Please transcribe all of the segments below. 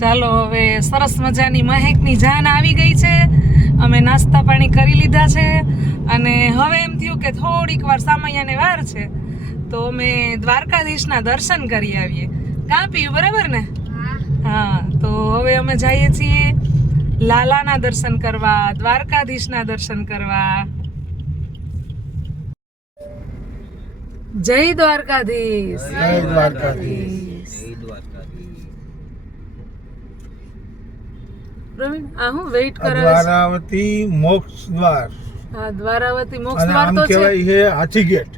ચાલો હવે સરસ મજાની મહેકની જાન આવી ગઈ છે. અમે નાસ્તા પાણી કરી લીધા છે અને હવે એમ થયું કે થોડીક વાર સામૈયાને વાર છે તો અમે દ્વારકાધીશના દર્શન કરી આવીએ. કાં પીયું બરાબર ને? હા, તો હવે અમે જઈએ છીએ લાલાના દર્શન કરવા, દ્વારકાધીશના દર્શન કરવા. જય દ્વારકાધીશ. જય દ્વારકાધીશ. પ્રવીણ, આ હું વેઇટ કરે દ્વારાવતી મોક્ષ દ્વાર. હા, દ્વારાવતી મોક્ષ અને દ્વાર આમ તો છે. કહેવાય છે હાથી ગેટ.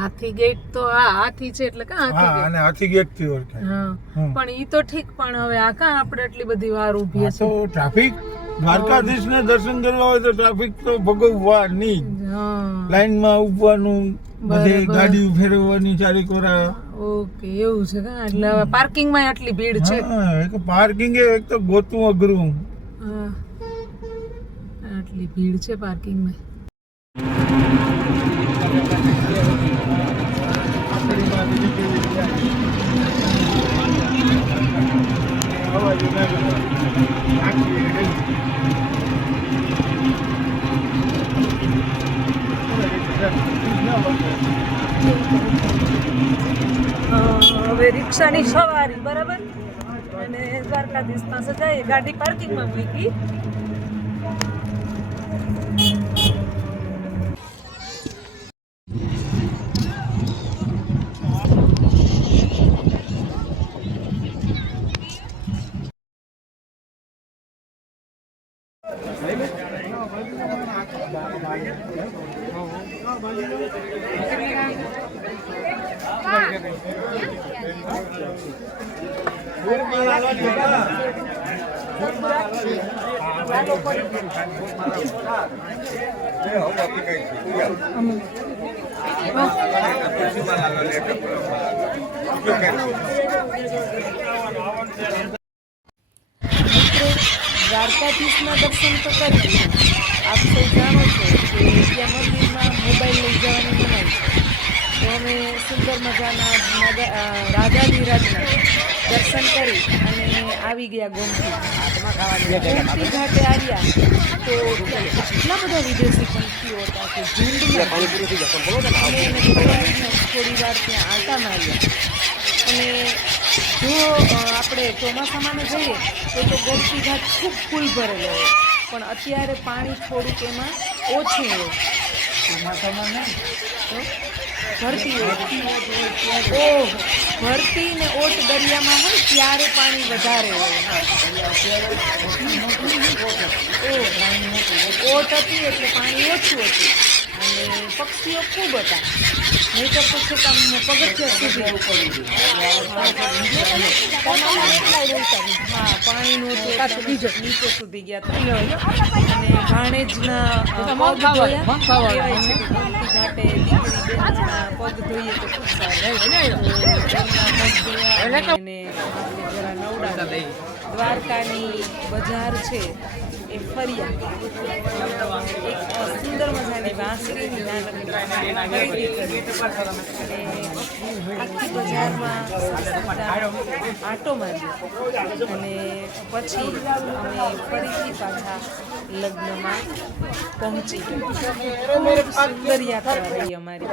હાથી ગેટ તો હા હાથી છે એટલે કાં હાથી હા, ગેટ? અને હાથી ગેટ થી ઓળખાય. હા, પણ ઈ તો ઠીક, પણ હવે આ કાં આપણે એટલી બધી વાર ઊભી આ તો છે. ટ્રાફિક, દ્વારકાધીશ ને દર્શન કરવા હોય તો ટ્રાફિક તો ભોગવવાની જ. હા, લાઈનમાં ઊભવાનું, બધે બરાબર. ગાડી ફેરવવાની ચારે કોરા. ઓકે, એવું છે કાં? એટલે હવે પાર્કિંગમાં આટલી ભીડ છે. હા, એક પાર્કિંગ એક તો ગોતવું અઘરું. હા, આટલી ભીડ છે પાર્કિંગમાં. હવે રિક્ષાની સવારી બરાબર અને દ્વારકાધીશ પાસે જઈએ. ગાડી પાર્કિંગમાં મૂકી. દ્વારકાધીશના દર્શન તો કરી. આપ સૌ જાણો છો કે ત્યાં મંદિરમાં મોબાઈલ લઈ જવાની મનાઈ છે. તો અમે સુંદર મજાના રાજાધિરાજના દર્શન કરી અને આવી ગયા ગોમતી ઘાટે આવ્યા તો એટલા બધા વિદેશી પંખીઓ હતા કે ઝુંડમાં થોડી વાર ત્યાં આંટા માર્યા. અને જો આપણે ચોમાસામાં જઈએ તો ગોમતી ઘાટ ખૂબ ફૂલ ભરેલો હોય, પણ અત્યારે પાણી થોડુંક એમાં ઓછું હોય. ચોમાસામાં નહીં ભરતી હોય. ઓહ, ભરતી ને ઓટ દરિયામાં હોય ત્યારે પાણી વધારે હોય. ઓટ હતી એટલે પાણી ઓછું હતું અને પક્ષીઓ ખૂબ હતા. નહીં તો પછી તમને પગથિયા સુધી હા પાણીનું નીચે સુધી ગયા હતા. અને ભાણેજના પગ ધોયા. કહેવાય છે કે ગોમતી ઘાટે દીકરી બેનના પગ ધોઈએ તો ખૂબ સારું. એમના પગ ધોયા અને એને જરા નવડાવી. દ્વારકાની બજાર છે એ ફર્યા. એક સુંદર મજાની વાંસળીની નાનકડી ખરીદી કરી અને આખી બજારમાં આંટો માર્યો અને પછી અમે ફરીથી પાછા લગ્નમાં પહોંચી ગયા. સુંદર યાત્રા રહી અમારી,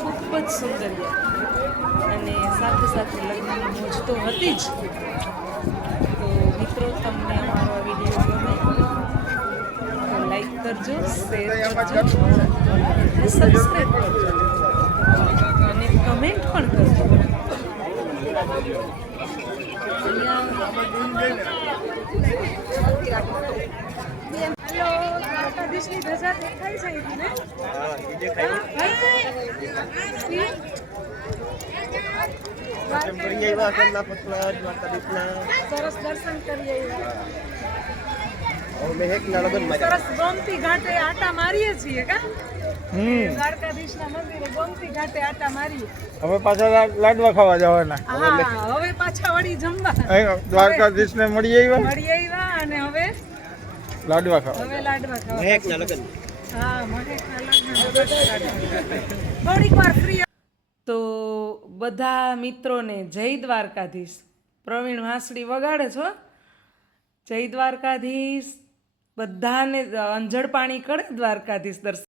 ખૂબ જ સુંદર યાત્રા. અને સાથે સાથે લગ્નની મોજ તો હતી જ. તો મિત્રો, તમને અમારો આ વિડીયો ગમે તો લાઈક કરજો, શેર કરજો અને સબસ્ક્રાઈબ કરજો અને કમેન્ટ પણ કરજો. હેલો, દ્વારકાધીશની ધજા દેખાય છે ને? સરસ દર્શન કરી આવ્યા. સરસ ગોમતી ઘાટે આટા મારીએ છીએ કા? દ્વારકાધીશના મંદિરે ગોમતી ઘાટે આટા મારીએ. હવે પાછા લાડવા ખાવા જવાના. હા, હવે પાછા વળી જમવા દ્વારકાધીશ ને મળી આવ્યા અને હવે લાડવા ખાવા. હવે લાડવા ખાવા. મહેકના લગ્ન. હા, મહેકના લગ્ન. થોડીક વાર ફ્રી. તો બધા મિત્રોને જય દ્વારકાધીશ. પ્રવીણ વાંસળી વગાડે છો. જય દ્વારકાધીશ. બધાને અંજળ પાણી કરે દ્વારકાધીશ દર્શન